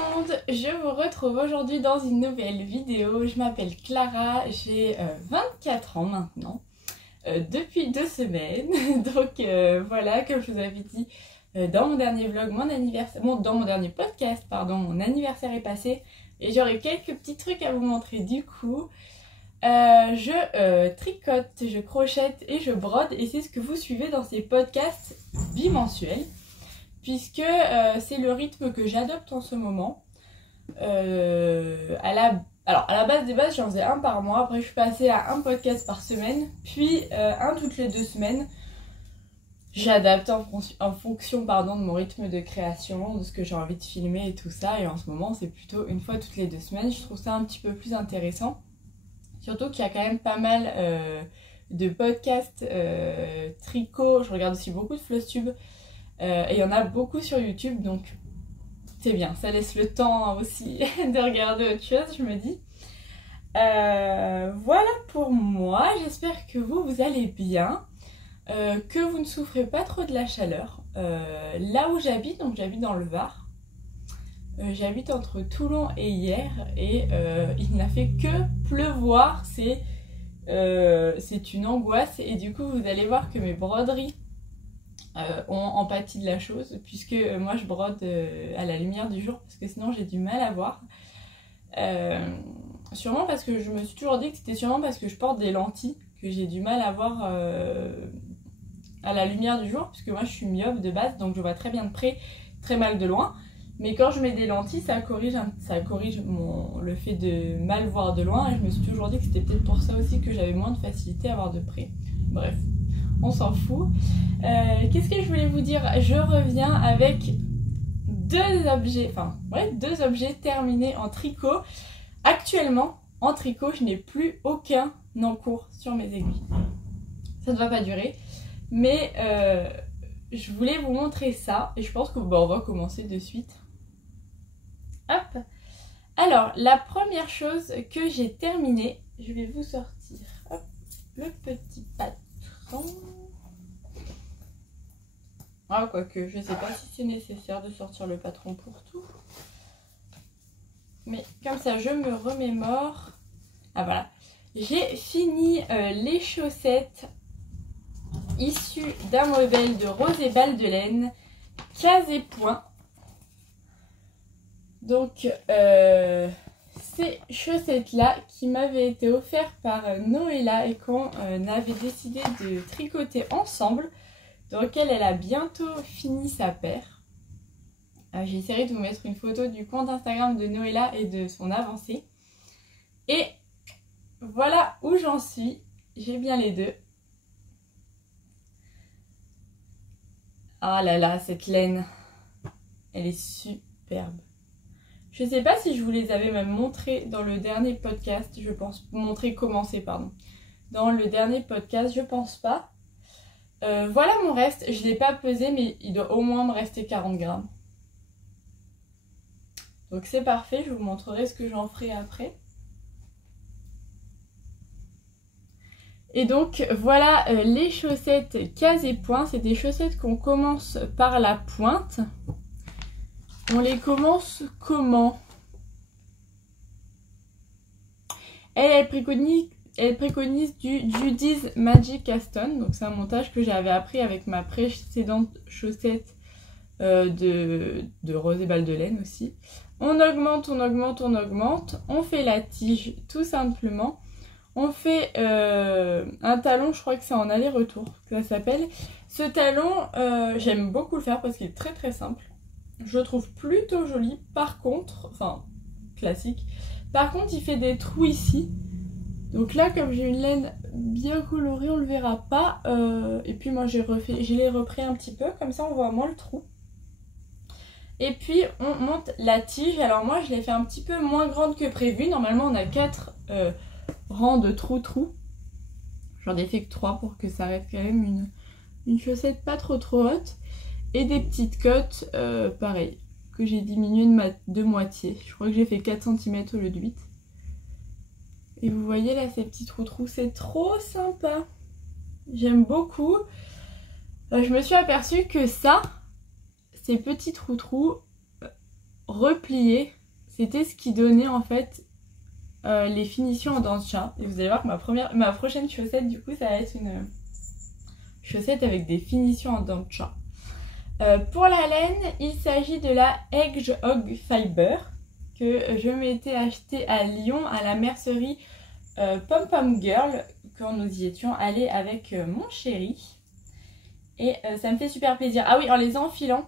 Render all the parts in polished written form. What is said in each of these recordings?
monde, je vous retrouve aujourd'hui dans une nouvelle vidéo. Je m'appelle Clara, j'ai 24 ans maintenant, depuis 2 semaines. Donc voilà, comme je vous avais dit dans mon dernier vlog, dans mon dernier podcast, pardon, mon anniversaire est passé et j'aurai quelques petits trucs à vous montrer du coup. Je tricote, je crochette et je brode et c'est ce que vous suivez dans ces podcasts bimensuels. Puisque c'est le rythme que j'adopte en ce moment. À la base des bases, j'en faisais un par mois. Après, je suis passée à un podcast par semaine, puis un toutes les 2 semaines. J'adapte en fonction de mon rythme de création, de ce que j'ai envie de filmer et tout ça. Et en ce moment, c'est plutôt une fois toutes les 2 semaines. Je trouve ça un petit peu plus intéressant. Surtout qu'il y a quand même pas mal de podcasts tricot. Je regarde aussi beaucoup de Flosstube. Et il y en a beaucoup sur YouTube, donc c'est bien, ça laisse le temps aussi de regarder autre chose, je me dis. Voilà pour moi, j'espère que vous allez bien, que vous ne souffrez pas trop de la chaleur. Là où j'habite, donc j'habite dans le Var, j'habite entre Toulon et Hyères, et il n'a fait que pleuvoir, c'est une angoisse, et du coup vous allez voir que mes broderies ont empathie de la chose, puisque moi je brode à la lumière du jour parce que sinon j'ai du mal à voir. Sûrement parce que je me suis toujours dit que c'était sûrement parce que je porte des lentilles que j'ai du mal à voir à la lumière du jour, puisque moi je suis myope de base, donc je vois très bien de près, très mal de loin. Mais quand je mets des lentilles, ça corrige le fait de mal voir de loin, et je me suis toujours dit que c'était peut-être pour ça aussi que j'avais moins de facilité à voir de près. Bref, on s'en fout. Qu'est-ce que je voulais vous dire? Je reviens avec deux objets terminés en tricot. Actuellement, en tricot, je n'ai plus aucun en cours sur mes aiguilles. Ça ne va pas durer. Mais je voulais vous montrer ça. Et je pense qu'on va commencer de suite. Hop. Alors, la première chose que j'ai terminée, je vais vous sortir hop, le petit patron. Ah, quoique, je sais pas si c'est nécessaire de sortir le patron pour tout. Mais comme ça, je me remémore. Ah, voilà. J'ai fini les chaussettes issues d'un modèle de Rose et Balle de Laine, case et point. Donc, ces chaussettes-là qui m'avaient été offertes par Noëlla et qu'on avait décidé de tricoter ensemble. Donc elle a bientôt fini sa paire. J'essaierai de vous mettre une photo du compte Instagram de Noëlla et de son avancée. Et voilà où j'en suis. J'ai bien les deux. Ah là là, cette laine, elle est superbe. Je sais pas si je vous les avais même montrées dans le dernier podcast, je pense. Montrer comment c'est, pardon. Dans le dernier podcast, je pense pas. Voilà mon reste, je ne l'ai pas pesé mais il doit au moins me rester 40 grammes. Donc c'est parfait, je vous montrerai ce que j'en ferai après. Et donc voilà les chaussettes case et point, c'est des chaussettes qu'on commence par la pointe. On les commence comment? Elle préconise du Judy's Magic Aston, donc c'est un montage que j'avais appris avec ma précédente chaussette de Rose et Balle de Laine aussi. On augmente, on augmente, on augmente, on fait la tige tout simplement. On fait un talon, je crois que c'est en aller-retour que ça s'appelle. Ce talon, j'aime beaucoup le faire parce qu'il est très très simple. Je le trouve plutôt joli, par contre, enfin classique. Par contre, il fait des trous ici. Donc là, comme j'ai une laine bien colorée, on le verra pas. Et puis moi, je l'ai repris un petit peu, comme ça on voit moins le trou. Et puis on monte la tige. Alors moi, je l'ai fait un petit peu moins grande que prévu. Normalement, on a 4 rangs de trous. J'en ai fait que 3 pour que ça reste quand même une chaussette pas trop haute. Et des petites cottes, pareil, que j'ai diminué de moitié. Je crois que j'ai fait 4 cm au lieu de 8. Et vous voyez là ces petits trous, c'est trop sympa. J'aime beaucoup. Je me suis aperçue que ça, ces petits trous, replié, c'était ce qui donnait en fait les finitions en dents de chat. Et vous allez voir que ma prochaine chaussette, du coup, ça va être une chaussette avec des finitions en dents de chat. Pour la laine, il s'agit de la Hedgehog Fiber que je m'étais achetée à Lyon à la mercerie Pom Pom Girl quand nous y étions allés avec mon chéri. Et ça me fait super plaisir. Ah oui, en les enfilant,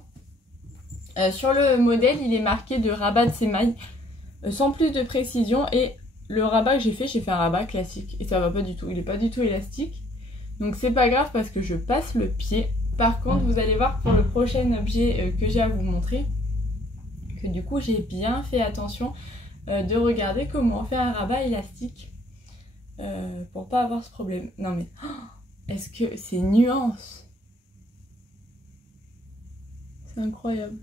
sur le modèle, il est marqué de rabat de sémaille sans plus de précision. Et le rabat que j'ai fait un rabat classique. Et ça va pas du tout, il est pas du tout élastique. Donc c'est pas grave parce que je passe le pied. Par contre, vous allez voir pour le prochain objet que j'ai à vous montrer, que du coup j'ai bien fait attention de regarder comment on fait un rabat élastique pour pas avoir ce problème. Non mais, est-ce que ces nuances, c'est incroyable.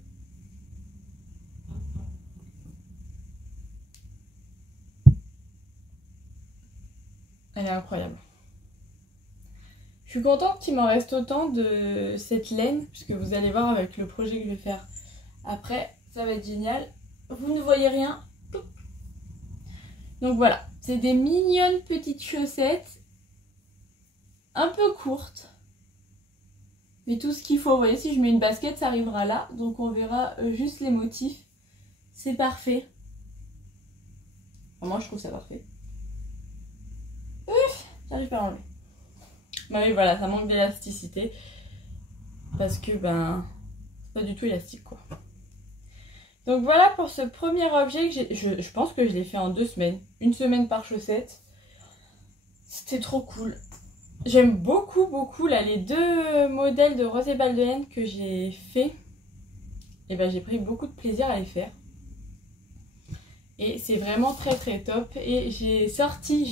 Elle est incroyable. Je suis contente qu'il m'en reste autant de cette laine, puisque vous allez voir avec le projet que je vais faire après, ça va être génial. Vous ne voyez rien. Donc voilà, c'est des mignonnes petites chaussettes, un peu courtes. Mais tout ce qu'il faut, vous voyez, si je mets une basket, ça arrivera là. Donc on verra juste les motifs. C'est parfait. Moi, je trouve ça parfait. Ouf, j'arrive pas à enlever. Bah oui, voilà, ça manque d'élasticité. Parce que, ben, c'est pas du tout élastique, quoi. Donc voilà pour ce premier objet que je pense que je l'ai fait en 2 semaines. 1 semaine par chaussette. C'était trop cool. J'aime beaucoup, beaucoup, là, les 2 modèles de Rose et Balle de Laine que j'ai fait. Et ben, j'ai pris beaucoup de plaisir à les faire. Et c'est vraiment très, très top. Et j'ai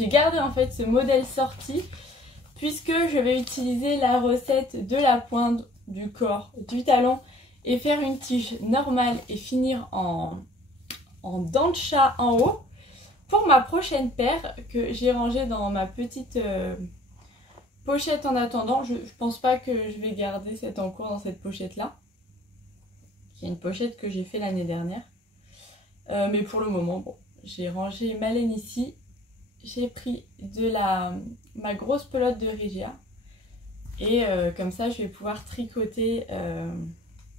gardé, en fait, ce modèle sorti, puisque je vais utiliser la recette de la pointe du corps du talon et faire une tige normale et finir en dents de chat en haut pour ma prochaine paire que j'ai rangée dans ma petite pochette en attendant. Je pense pas que je vais garder cette encours dans cette pochette là, qui est une pochette que j'ai fait l'année dernière. Mais pour le moment, bon, j'ai rangé ma laine ici. J'ai pris ma grosse pelote de Regia et comme ça je vais pouvoir tricoter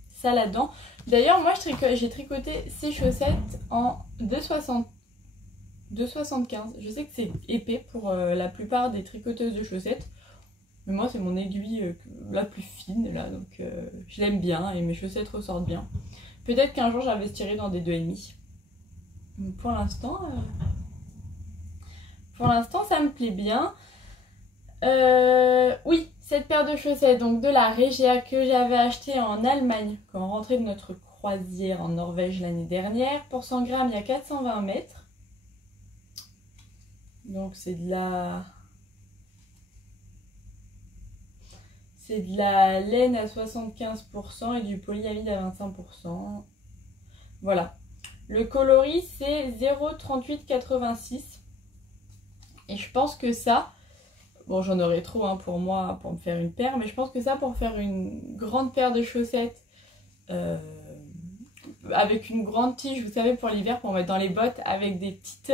ça là-dedans. D'ailleurs moi j'ai tricoté ces chaussettes en 2,75. Je sais que c'est épais pour la plupart des tricoteuses de chaussettes, mais moi c'est mon aiguille la plus fine là, donc je l'aime bien et mes chaussettes ressortent bien. Peut-être qu'un jour j'investirai dans des 2,5. Pour l'instant ça me plaît bien. Oui, cette paire de chaussettes, donc de la Regia que j'avais achetée en Allemagne quand on rentrait de notre croisière en Norvège l'année dernière. Pour 100 grammes, il y a 420 mètres. Donc c'est de la laine à 75% et du polyamide à 25%. Voilà. Le coloris c'est 0,3886. Et je pense que ça, bon j'en aurais trop hein, pour moi pour me faire une paire, mais je pense que ça pour faire une grande paire de chaussettes avec une grande tige, vous savez pour l'hiver, pour mettre dans les bottes, avec des petites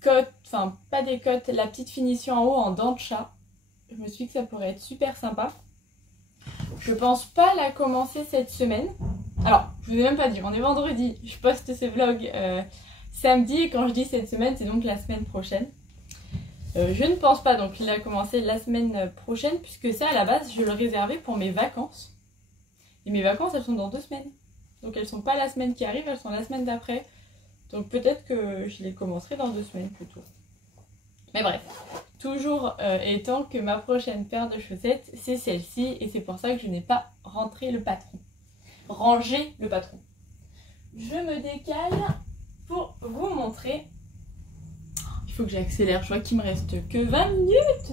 cottes, enfin pas des cottes, la petite finition en haut en dents de chat. Je me suis dit que ça pourrait être super sympa. Je pense pas la commencer cette semaine. Alors, je vous ai même pas dit, on est vendredi, je poste ce vlog samedi, et quand je dis cette semaine, c'est donc la semaine prochaine. Je ne pense pas donc la commencer la semaine prochaine, puisque ça, à la base, je le réservais pour mes vacances. Et mes vacances, elles sont dans 2 semaines. Donc elles sont pas la semaine qui arrive, elles sont la semaine d'après. Donc peut-être que je les commencerai dans 2 semaines plutôt. Mais bref, toujours étant que ma prochaine paire de chaussettes, c'est celle-ci. Et c'est pour ça que je n'ai pas rangé le patron. Je me décale pour vous montrer. Il faut que j'accélère, je vois qu'il me reste que 20 minutes.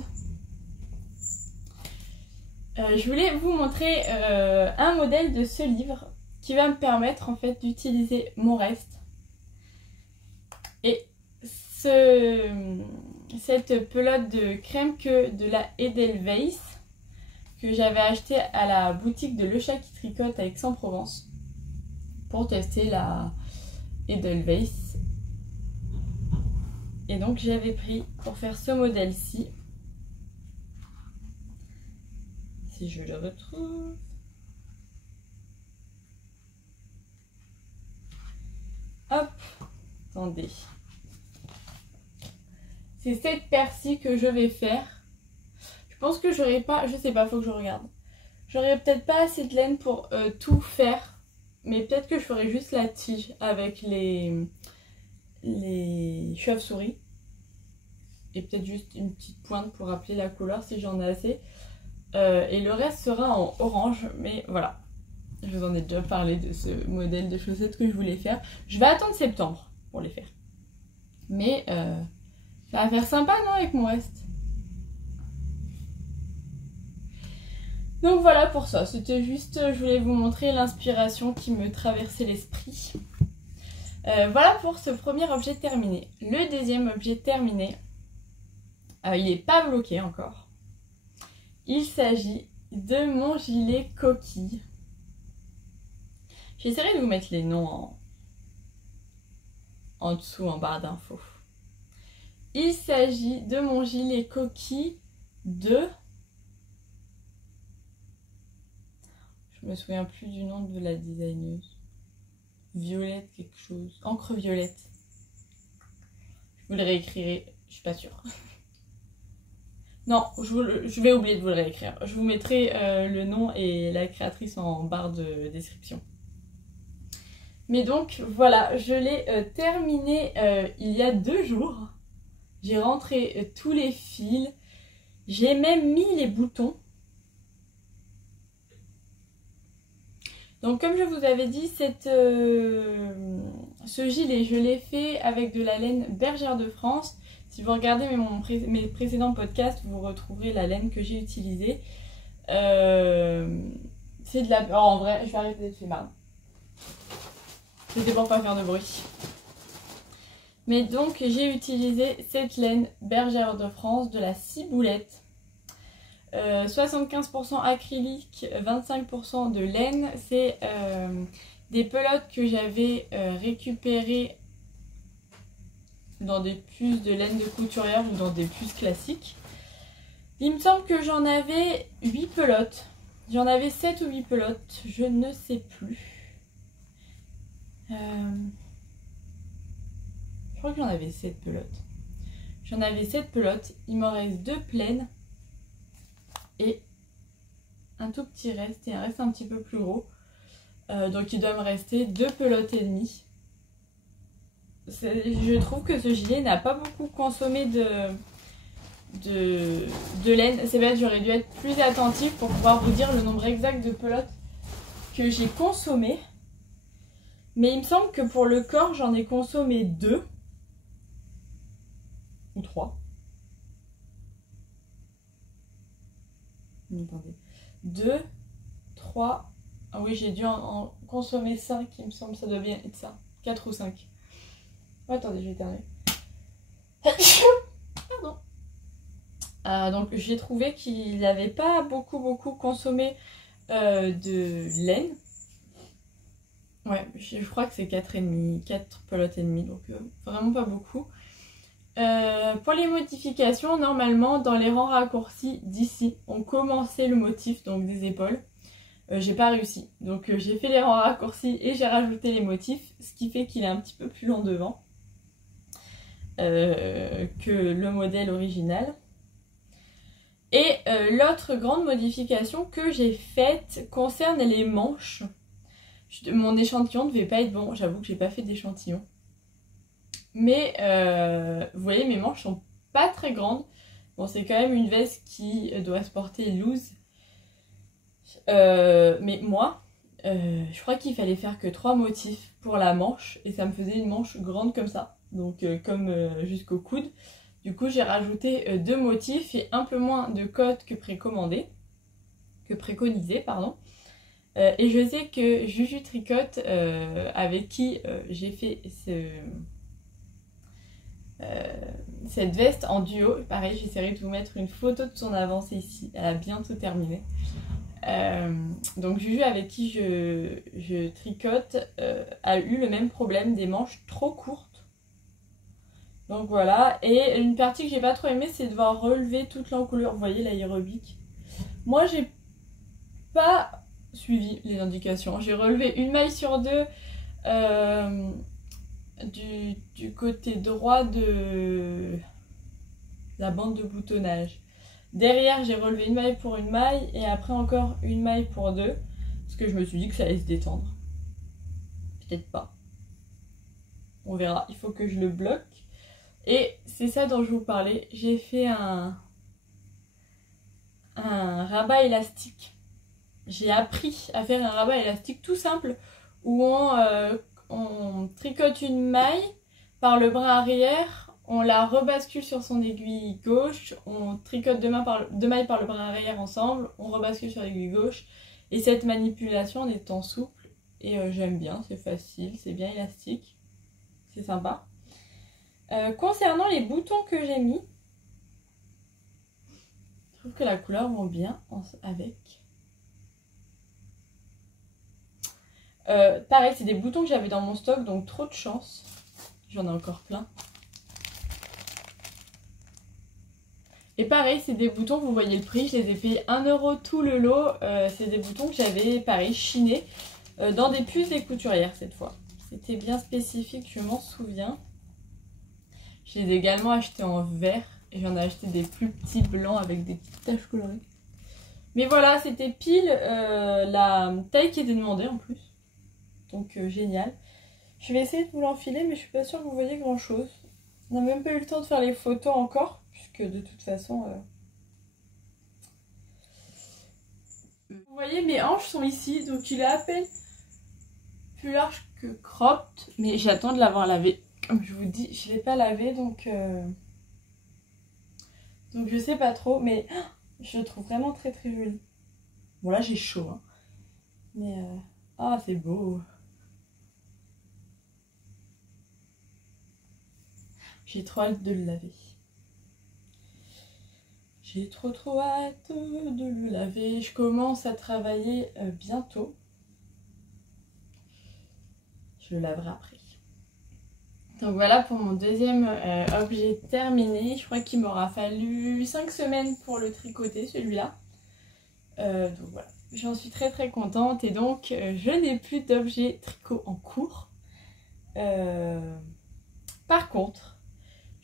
Je voulais vous montrer un modèle de ce livre qui va me permettre en fait d'utiliser mon reste. Et cette pelote de crème queue de la Edelweiss que j'avais acheté à la boutique de Le Chat qui tricote à Aix-en-Provence. pour tester la Edelweiss. Et donc j'avais pris pour faire ce modèle-ci, si je le retrouve, hop, attendez, c'est cette paire-ci que je vais faire. Je pense que j'aurais pas, je sais pas, faut que je regarde. J'aurais peut-être pas assez de laine pour tout faire, mais peut-être que je ferai juste la tige avec les chauves-souris. Et peut-être juste une petite pointe pour rappeler la couleur si j'en ai assez. Et le reste sera en orange, mais voilà. Je vous en ai déjà parlé de ce modèle de chaussettes que je voulais faire. Je vais attendre septembre pour les faire. Mais ça va faire sympa, non, avec mon reste. Donc voilà pour ça. C'était juste, je voulais vous montrer l'inspiration qui me traversait l'esprit. Voilà pour ce premier objet terminé. Le deuxième objet terminé, il n'est pas bloqué encore. Il s'agit de mon gilet coquille. J'essaierai de vous mettre les noms en dessous, en barre d'infos. Il s'agit de mon gilet coquille de... Je me souviens plus du nom de la designeuse. Violette quelque chose. Encre violette. Je vous le réécrirai, je suis pas sûre. Non, je vais oublier de vous le réécrire. Je vous mettrai le nom et la créatrice en barre de description. Mais donc voilà, je l'ai terminé il y a 2 jours. J'ai rentré tous les fils. J'ai même mis les boutons. Donc comme je vous avais dit, ce gilet, je l'ai fait avec de la laine Bergère de France. Si vous regardez mes précédents podcasts, vous retrouverez la laine que j'ai utilisée. C'est de la... Oh, en vrai, je vais arrêter de faire marre. C'était pour pas faire de bruit. Mais donc, j'ai utilisé cette laine Bergère de France de la ciboulette. 75% acrylique, 25% de laine. C'est des pelotes que j'avais récupérées dans des puces de laine de couturière ou dans des puces classiques. Il me semble que j'en avais 8 pelotes. J'en avais 7 ou 8 pelotes, je ne sais plus. Je crois que j'en avais 7 pelotes. J'en avais 7 pelotes, il m'en reste 2 pleines. Et un tout petit reste, et un reste un petit peu plus gros. Donc il doit me rester 2 pelotes et demie. Je trouve que ce gilet n'a pas beaucoup consommé de laine. C'est bête, j'aurais dû être plus attentive pour pouvoir vous dire le nombre exact de pelotes que j'ai consommé. Mais il me semble que pour le corps, j'en ai consommé 2 ou 3. Attendez. 2, 3. Ah oui, j'ai dû en consommer 5, il me semble, ça doit bien être ça. 4 ou 5. Oh, attendez, je vais éternuer. Pardon. Donc j'ai trouvé qu'il n'avait pas beaucoup consommé de laine. Ouais, je crois que c'est 4,5, 4 pelotes et demie, donc vraiment pas beaucoup. Pour les modifications, normalement dans les rangs raccourcis d'ici, on commençait le motif, donc des épaules. J'ai pas réussi, donc j'ai fait les rangs raccourcis et j'ai rajouté les motifs, ce qui fait qu'il est un petit peu plus long devant que le modèle original. Et l'autre grande modification que j'ai faite concerne les manches. Mon échantillon ne devait pas être bon, j'avoue que j'ai pas fait d'échantillon. Mais vous voyez, mes manches sont pas très grandes. Bon, c'est quand même une veste qui doit se porter loose. Mais moi, je crois qu'il fallait faire que 3 motifs pour la manche. Et ça me faisait une manche grande comme ça. Donc comme jusqu'au coude. Du coup, j'ai rajouté 2 motifs et un peu moins de cotes que préconisé, pardon. Et je sais que Juju Tricotte, avec qui j'ai fait cette veste en duo, pareil, j'essaierai de vous mettre une photo de son avancée ici, elle a bientôt terminé. Donc Juju avec qui je tricote a eu le même problème, des manches trop courtes. Donc voilà, et une partie que j'ai pas trop aimée, c'est devoir relever toute l'encoulure. Vous voyez l'aérobic. Moi j'ai pas suivi les indications. J'ai relevé une maille sur deux du côté droit de la bande de boutonnage. Derrière, j'ai relevé une maille pour une maille et après encore une maille pour deux. Parce que je me suis dit que ça allait se détendre. Peut-être pas. On verra. Il faut que je le bloque. Et c'est ça dont je vous parlais. J'ai fait un rabat élastique. J'ai appris à faire un rabat élastique tout simple où on tricote une maille par le bras arrière. On la rebascule sur son aiguille gauche, on tricote deux mailles par le bras arrière ensemble, on rebascule sur l'aiguille gauche. Et cette manipulation en étant souple, et j'aime bien, c'est facile, c'est bien élastique, c'est sympa. Concernant les boutons que j'ai mis, je trouve que la couleur va bien avec. Pareil, c'est des boutons que j'avais dans mon stock, donc trop de chance. J'en ai encore plein. Et pareil, c'est des boutons, vous voyez le prix, je les ai payés 1 € tout le lot. C'est des boutons que j'avais, pareil, chinés dans des puces des couturières cette fois. C'était bien spécifique, je m'en souviens. Je les ai également achetés en vert et j'en ai acheté des plus petits blancs avec des petites taches colorées. Mais voilà, c'était pile la taille qui était demandée en plus. Donc génial. Je vais essayer de vous l'enfiler, mais je suis pas sûre que vous voyez grand chose. On n'a même pas eu le temps de faire les photos encore. Puisque de toute façon... Vous voyez, mes hanches sont ici, donc il est à peine plus large que cropped. Mais j'attends de l'avoir lavé. Comme je vous dis, je ne l'ai pas lavé, donc je sais pas trop. Mais je le trouve vraiment très très joli. Bon là j'ai chaud, hein. Mais ah c'est beau. J'ai trop hâte de le laver. J'ai trop hâte de le laver. Je commence à travailler bientôt. Je le laverai après. Donc voilà pour mon deuxième objet terminé. Je crois qu'il m'aura fallu 5 semaines pour le tricoter celui-là. Donc voilà, j'en suis très contente. Et donc je n'ai plus d'objet tricot en cours. Par contre,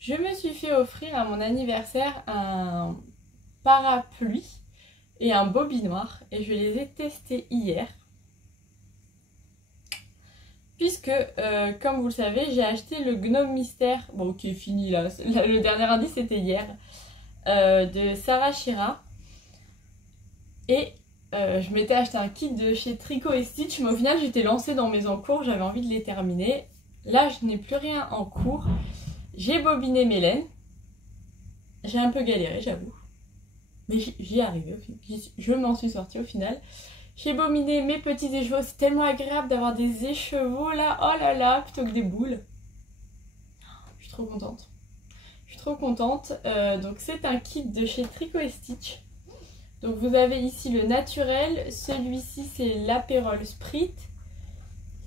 je me suis fait offrir à mon anniversaire un parapluie et un bobinoir et je les ai testés hier puisque comme vous le savez j'ai acheté le Gnome Mystère, bon qui est fini là, le dernier indice c'était hier, de Sarah Shira et je m'étais acheté un kit de chez Tricot et Stitch mais au final j'étais lancée dans mes encours, j'avais envie de les terminer. Là je n'ai plus rien en cours, j'ai bobiné mes laines, j'ai un peu galéré j'avoue. Mais j'y ai arrivé, je m'en suis sortie au final. J'ai bobiné mes petits écheveaux, c'est tellement agréable d'avoir des écheveaux là, oh là là, plutôt que des boules. Je suis trop contente. Je suis trop contente. Donc c'est un kit de chez Tricot et Stitch. Donc vous avez ici le naturel, celui-ci c'est l'Aperol Sprit.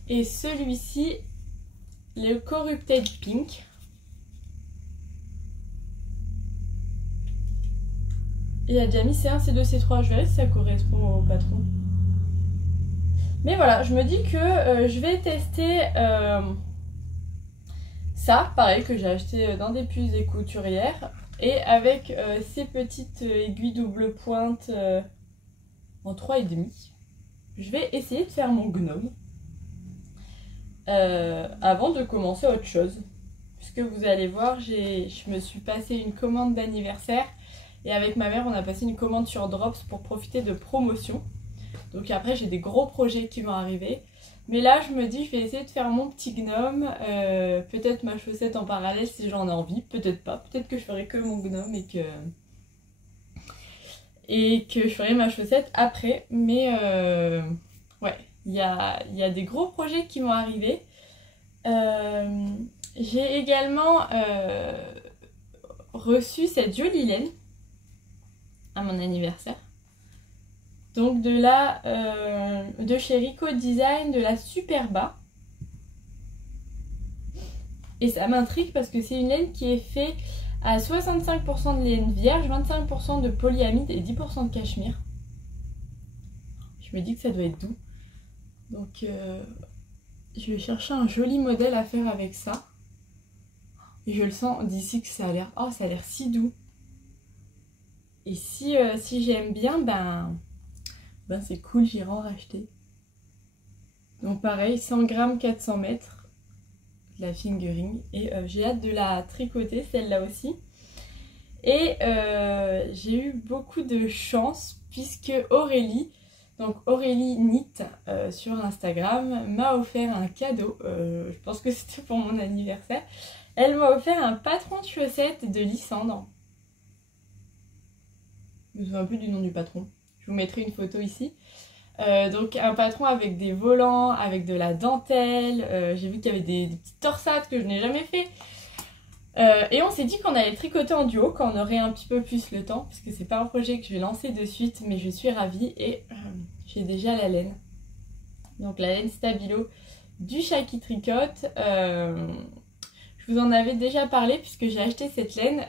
Et celui-ci, le Corrupted Pink. Et il a déjà mis C1, C2, C3, je verrai si ça correspond au patron. Mais voilà, je me dis que je vais tester ça, pareil, que j'ai acheté dans des puces des couturières. Et avec ces petites aiguilles double pointe en 3,5. Je vais essayer de faire mon gnome avant de commencer autre chose. Puisque vous allez voir, je me suis passé une commande d'anniversaire. Et avec ma mère, on a passé une commande sur Drops pour profiter de promotions. Donc après, j'ai des gros projets qui vont arriver. Mais là, je me dis, je vais essayer de faire mon petit gnome. Peut-être ma chaussette en parallèle si j'en ai envie. Peut-être pas. Peut-être que je ferai que mon gnome et que je ferai ma chaussette après. Mais ouais, il y a des gros projets qui vont arriver. J'ai également reçu cette jolie laine à mon anniversaire. Donc de chez Rico Design, de la Superba. Et ça m'intrigue parce que c'est une laine qui est faite à 65% de laine vierge, 25% de polyamide et 10% de cachemire. Je me dis que ça doit être doux. Donc je vais chercher un joli modèle à faire avec ça. Et je le sens d'ici que ça a l'air... Oh, ça a l'air si doux. Et si j'aime bien, ben c'est cool, j'irai en racheter. Donc pareil, 100 grammes, 400 mètres. De la fingering. Et j'ai hâte de la tricoter, celle-là aussi. Et j'ai eu beaucoup de chance puisque Aurélie, donc Aurélie Knit sur Instagram, m'a offert un cadeau. Je pense que c'était pour mon anniversaire. Elle m'a offert un patron de chaussettes de Lysandre. Je me souviens plus du nom du patron. Je vous mettrai une photo ici. Donc un patron avec des volants, avec de la dentelle. J'ai vu qu'il y avait des petites torsades que je n'ai jamais fait. Et on s'est dit qu'on allait tricoter en duo quand on aurait un petit peu plus le temps. Parce que c'est pas un projet que je vais lancer de suite, mais je suis ravie. Et j'ai déjà la laine. Donc la laine Stabilo du Shaki Tricote. Je vous en avais déjà parlé puisque j'ai acheté cette laine.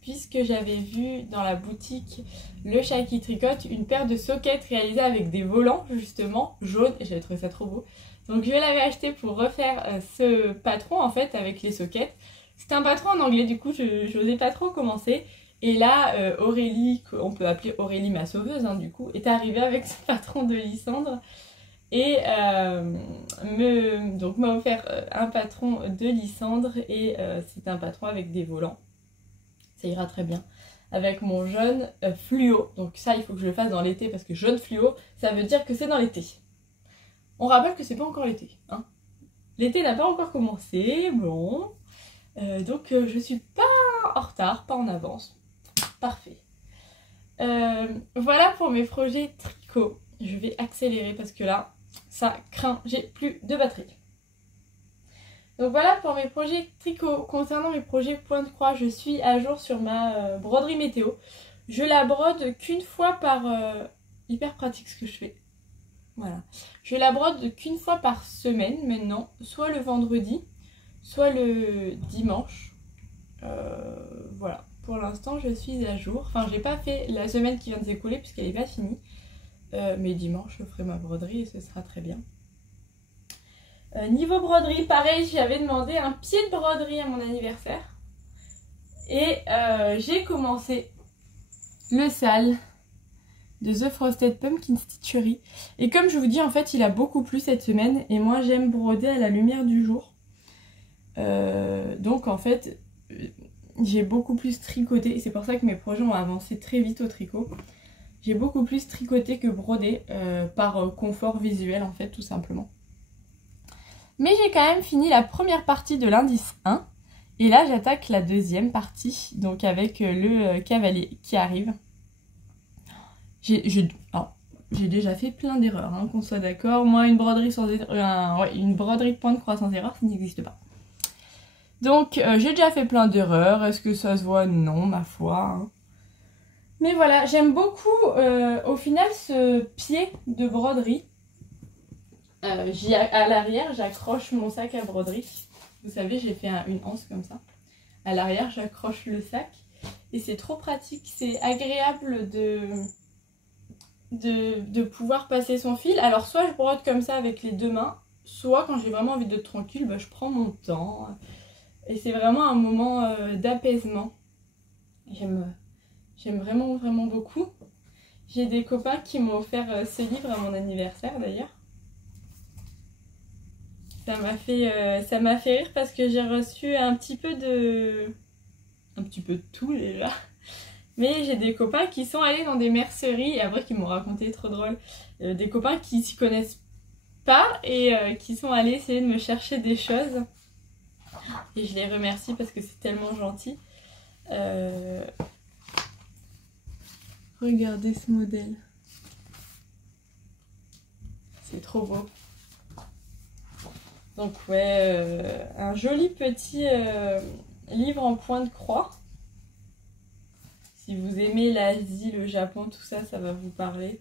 Puisque j'avais vu dans la boutique le Shaki Tricote une paire de sockets réalisées avec des volants justement jaunes et j'avais trouvé ça trop beau, donc je l'avais acheté pour refaire ce patron en fait avec les sockets. C'était un patron en anglais, du coup je n'osais pas trop commencer et là Aurélie, qu'on peut appeler Aurélie ma sauveuse hein, du coup, est arrivée avec ce patron de Lysandre et donc m'a offert un patron de Lysandre et c'est un patron avec des volants. Ça ira très bien avec mon jaune fluo. Donc ça, il faut que je le fasse dans l'été parce que jaune fluo, ça veut dire que c'est dans l'été. On rappelle que c'est pas encore l'été. Hein. L'été n'a pas encore commencé. Bon. Donc je suis pas en retard, pas en avance. Parfait. Voilà pour mes projets tricot. Je vais accélérer parce que là, ça craint. J'ai plus de batterie. Donc voilà pour mes projets tricot. Concernant mes projets point de croix, je suis à jour sur ma broderie météo. Je la brode qu'une fois par... hyper pratique ce que je fais. Voilà. Je la brode qu'une fois par semaine maintenant. Soit le vendredi, soit le dimanche. Voilà. Pour l'instant, je suis à jour. Enfin, j'ai pas fait la semaine qui vient de s'écouler puisqu'elle n'est pas finie. Mais dimanche, je ferai ma broderie et ce sera très bien. Niveau broderie, pareil, j'avais demandé un pied de broderie à mon anniversaire. Et j'ai commencé le sale de The Frosted Pumpkin Stitchery. Et comme je vous dis, en fait, il a beaucoup plu cette semaine. Et moi, j'aime broder à la lumière du jour. Donc, en fait, j'ai beaucoup plus tricoté. Et c'est pour ça que mes projets ont avancé très vite au tricot. J'ai beaucoup plus tricoté que brodé par confort visuel, en fait, tout simplement. Mais j'ai quand même fini la première partie de l'indice 1. Et là, j'attaque la deuxième partie, donc avec le cavalier qui arrive. J'ai déjà fait plein d'erreurs, hein, qu'on soit d'accord. Moi, une broderie une broderie de point de croix sans erreur, ça n'existe pas. Donc, j'ai déjà fait plein d'erreurs. Est-ce que ça se voit? Non, ma foi. Hein. Mais voilà, j'aime beaucoup, au final, ce pied de broderie. À l'arrière, j'accroche mon sac à broderie. Vous savez, j'ai fait une anse comme ça. À l'arrière, j'accroche le sac. Et c'est trop pratique. C'est agréable de pouvoir passer son fil. Alors, soit je brode comme ça avec les deux mains, soit quand j'ai vraiment envie d'être tranquille, bah, je prends mon temps. Et c'est vraiment un moment d'apaisement. J'aime vraiment, vraiment beaucoup. J'ai des copains qui m'ont offert ce livre à mon anniversaire d'ailleurs. Ça m'a fait rire parce que j'ai reçu un petit peu de tout déjà. Mais j'ai des copains qui sont allés dans des merceries et après qui m'ont raconté, trop drôle, des copains qui s'y connaissent pas et qui sont allés essayer de me chercher des choses. Et je les remercie parce que c'est tellement gentil. Regardez ce modèle. C'est trop beau. Donc ouais, un joli petit livre en point de croix. Si vous aimez l'Asie, le Japon, tout ça, ça va vous parler.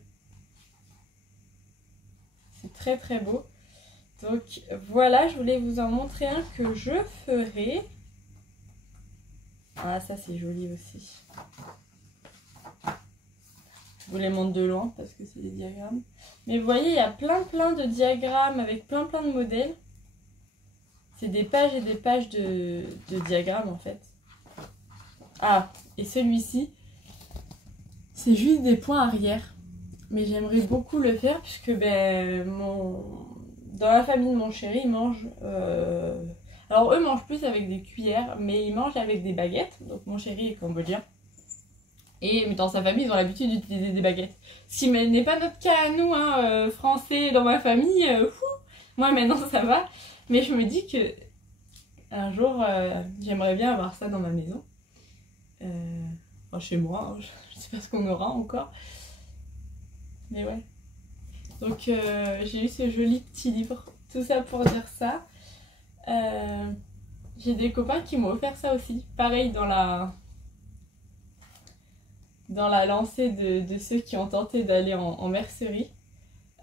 C'est très très beau. Donc voilà, je voulais vous en montrer un que je ferai. Ah, ça c'est joli aussi. Je vous les montre de loin parce que c'est des diagrammes. Mais vous voyez, il y a plein de diagrammes avec plein de modèles. C'est des pages et des pages de diagrammes en fait. Ah, et celui-ci, c'est juste des points arrière. Mais j'aimerais beaucoup le faire puisque dans la famille de mon chéri, ils mangent... Alors eux mangent plus avec des cuillères, mais ils mangent avec des baguettes. Donc mon chéri est cambodgien. Mais dans sa famille, ils ont l'habitude d'utiliser des baguettes. Ce qui n'est pas notre cas à nous, hein, français, dans ma famille. Moi maintenant ça va. Mais je me dis que un jour, j'aimerais bien avoir ça dans ma maison. Enfin, chez moi, hein, je sais pas ce qu'on aura encore. Mais ouais. Donc j'ai eu ce joli petit livre. Tout ça pour dire ça. J'ai des copains qui m'ont offert ça aussi. Pareil dans la lancée de ceux qui ont tenté d'aller en mercerie.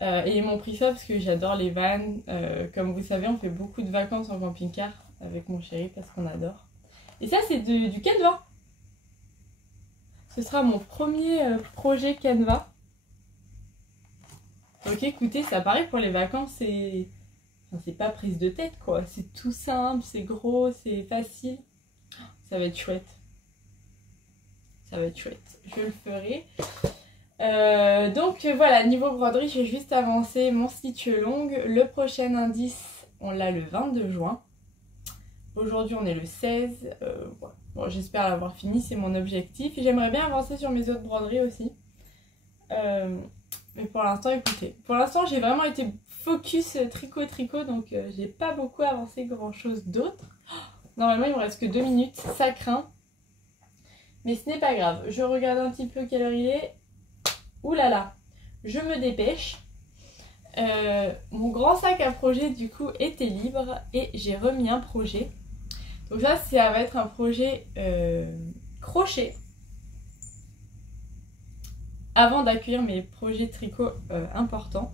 Et ils m'ont pris ça parce que j'adore les vannes. Comme vous savez, on fait beaucoup de vacances en camping-car avec mon chéri parce qu'on adore. Et ça, c'est du Canva. Ce sera mon premier projet Canva. Donc écoutez, ça paraît pour les vacances, c'est pas prise de tête quoi. C'est tout simple, c'est gros, c'est facile. Ça va être chouette. Ça va être chouette. Je le ferai. Donc voilà, niveau broderie, j'ai juste avancé mon stitch long. Le prochain indice, on l'a le 22 juin. Aujourd'hui, on est le 16. Voilà. Bon, j'espère l'avoir fini, c'est mon objectif. Et j'aimerais bien avancer sur mes autres broderies aussi. Mais pour l'instant, écoutez. Pour l'instant, j'ai vraiment été focus tricot, donc j'ai pas beaucoup avancé grand chose d'autre. Normalement, il me reste que 2 minutes, ça craint. Mais ce n'est pas grave. Je regarde un petit peu quelle heure il est. Ouh là là, je me dépêche. Mon grand sac à projet du coup était libre et j'ai remis un projet. Donc ça va être un projet crochet. Avant d'accueillir mes projets tricot importants.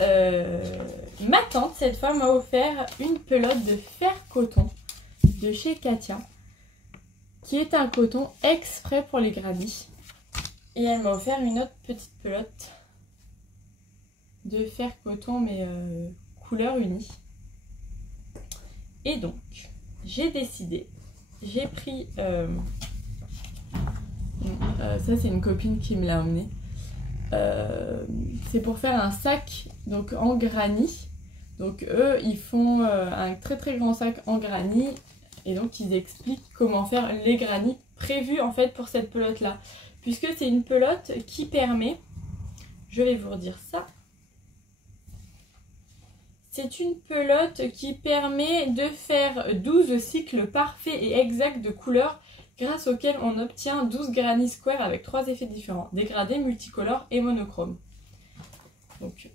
Ma tante cette fois m'a offert une pelote de fer coton de chez Katia. Qui est un coton exprès pour les granits. Et elle m'a offert une autre petite pelote de fer coton mais couleur unie. Et donc j'ai décidé, j'ai pris ça c'est une copine qui me l'a emmené. C'est pour faire un sac donc en granit. Donc eux ils font un très grand sac en granit et donc ils expliquent comment faire les granits prévus en fait pour cette pelote là. Puisque c'est une pelote qui permet, je vais vous redire ça, c'est une pelote qui permet de faire 12 cycles parfaits et exacts de couleurs grâce auxquels on obtient 12 granits squares avec 3 effets différents, dégradés, multicolores et monochromes. Donc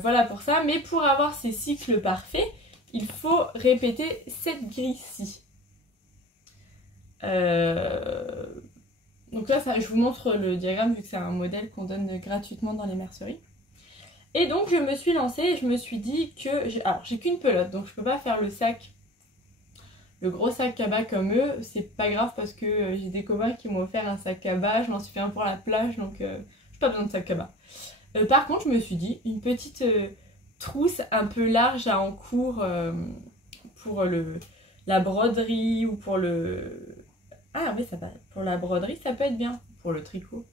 voilà pour ça, mais pour avoir ces cycles parfaits, il faut répéter cette grille-ci. Donc là, je vous montre le diagramme vu que c'est un modèle qu'on donne gratuitement dans les merceries. Et donc je me suis lancée et je me suis dit que... Alors j'ai qu'une pelote, donc je peux pas faire le sac, le gros sac cabas comme eux. C'est pas grave parce que j'ai des copains qui m'ont offert un sac cabas, je m'en suis fait un pour la plage, donc j'ai pas besoin de sac cabas. Par contre, je me suis dit, une petite trousse un peu large à encours pour la broderie ou pour le... Ah mais ça va, pour la broderie ça peut être bien, pour le tricot.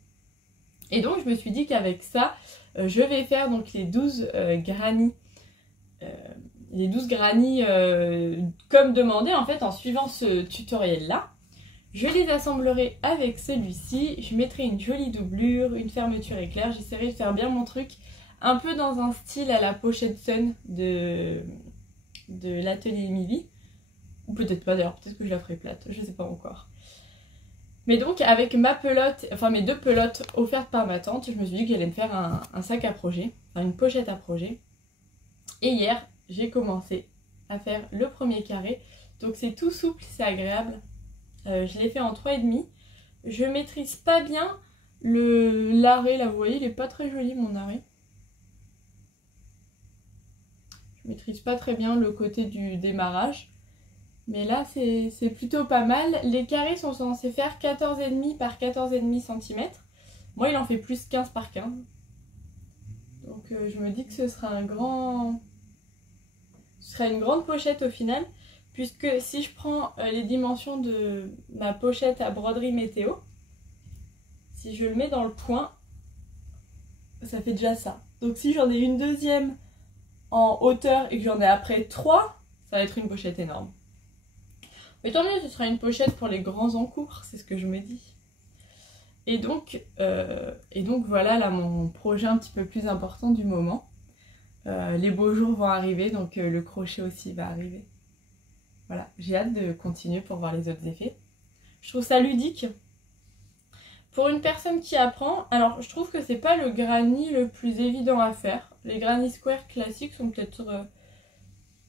Et donc je me suis dit qu'avec ça, je vais faire donc les 12 granits. Les 12 granits comme demandé en fait en suivant ce tutoriel là. Je les assemblerai avec celui-ci, je mettrai une jolie doublure, une fermeture éclair, j'essaierai de faire bien mon truc, un peu dans un style à la pochette Sun de l'atelier Emily. Ou peut-être pas d'ailleurs, peut-être que je la ferai plate, je sais pas encore. Mais donc avec ma pelote, enfin mes 2 pelotes offertes par ma tante, je me suis dit que j'allais me faire un sac à projet, enfin une pochette à projet. Et hier, j'ai commencé à faire le premier carré. Donc c'est tout souple, c'est agréable. Je l'ai fait en 3,5. je maîtrise pas bien l'arrêt, là vous voyez, il est pas très joli mon arrêt. Je maîtrise pas très bien le côté du démarrage. Mais là, c'est plutôt pas mal. Les carrés sont censés faire 14,5 par 14,5 cm. Moi, il en fait plus 15 par 15. Donc, je me dis que ce sera une grande pochette au final. Puisque si je prends les dimensions de ma pochette à broderie météo, si je le mets dans le coin, ça fait déjà ça. Donc, si j'en ai une deuxième en hauteur et que j'en ai après 3, ça va être une pochette énorme. Mais tant mieux, ce sera une pochette pour les grands encours, c'est ce que je me dis. Et donc voilà là mon projet un petit peu plus important du moment. Les beaux jours vont arriver, donc le crochet aussi va arriver. Voilà, j'ai hâte de continuer pour voir les autres effets. Je trouve ça ludique. Pour une personne qui apprend, alors je trouve que c'est pas le granny le plus évident à faire. Les granny square classiques sont peut-être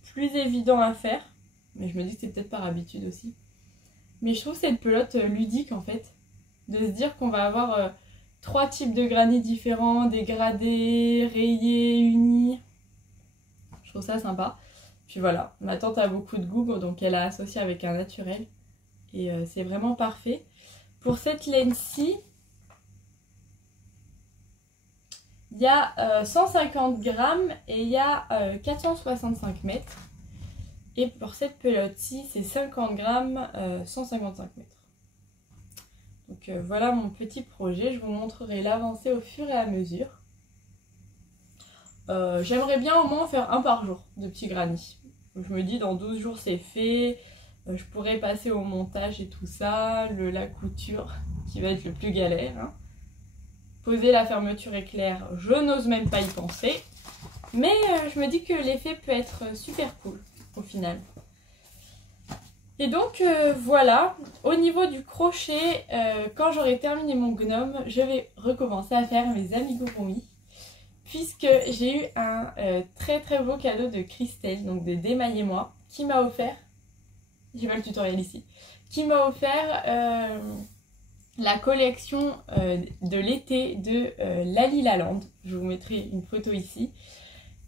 plus évidents à faire. Mais je me dis que c'est peut-être par habitude aussi. Mais je trouve cette pelote ludique en fait. De se dire qu'on va avoir 3 types de granny différents, dégradés, rayés, unis. Je trouve ça sympa. Puis voilà, ma tante a beaucoup de goût, donc elle a associé avec un naturel. Et c'est vraiment parfait. Pour cette laine-ci, il y a 150 grammes et il y a 465 mètres. Et pour cette pelote-ci, c'est 50 grammes, 155 mètres. Donc voilà mon petit projet. Je vous montrerai l'avancée au fur et à mesure. J'aimerais bien au moins faire un par jour de petits granny. Je me dis dans 12 jours c'est fait. Je pourrais passer au montage et tout ça. La couture qui va être le plus galère. Hein. Poser la fermeture éclair, je n'ose même pas y penser. Mais je me dis que l'effet peut être super cool. Au final. Et donc voilà, au niveau du crochet, quand j'aurai terminé mon gnome, je vais recommencer à faire mes amigurumi, puisque j'ai eu un très très beau cadeau de Christelle, donc de Démaillez-moi, qui m'a offert, j'ai pas le tutoriel ici, qui m'a offert la collection de l'été de Lali Land. Je vous mettrai une photo ici.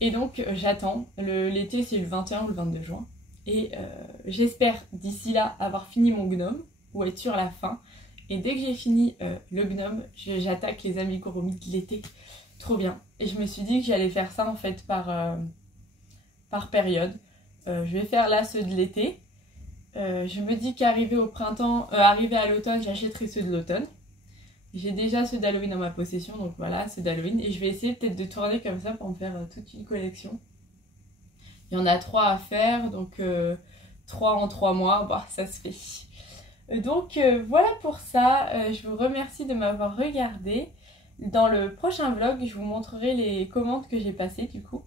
Et donc j'attends, l'été c'est le 21 ou le 22 juin. Et j'espère d'ici là avoir fini mon gnome, ou être sur la fin. Et dès que j'ai fini le gnome, j'attaque les amigurumi de l'été. Trop bien. Et je me suis dit que j'allais faire ça en fait par période. Je vais faire là ceux de l'été. Je me dis qu'arrivé au printemps, arrivé à l'automne, j'achèterai ceux de l'automne. J'ai déjà ceux d'Halloween en ma possession, donc voilà, ceux d'Halloween. Et je vais essayer peut-être de tourner comme ça pour me faire toute une collection. Il y en a 3 à faire, donc 3 en 3 mois, bah, ça se fait. Donc voilà pour ça, je vous remercie de m'avoir regardé. Dans le prochain vlog, je vous montrerai les commandes que j'ai passées du coup.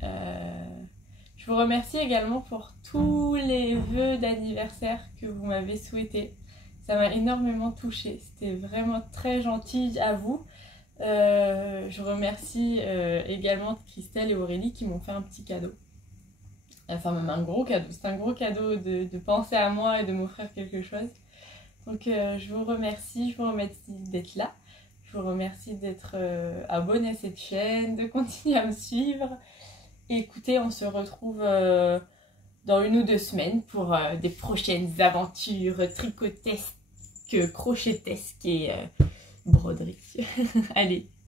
Je vous remercie également pour tous les vœux d'anniversaire que vous m'avez souhaités. Ça m'a énormément touchée, c'était vraiment très gentil à vous. Je remercie également Christelle et Aurélie qui m'ont fait un petit cadeau. Enfin même un gros cadeau, c'est un gros cadeau de penser à moi et de m'offrir quelque chose. Donc je vous remercie d'être là. Je vous remercie d'être abonné à cette chaîne, de continuer à me suivre. Et écoutez, on se retrouve dans 1 ou 2 semaines pour des prochaines aventures tricotesques, crochetesques et broderies. Allez!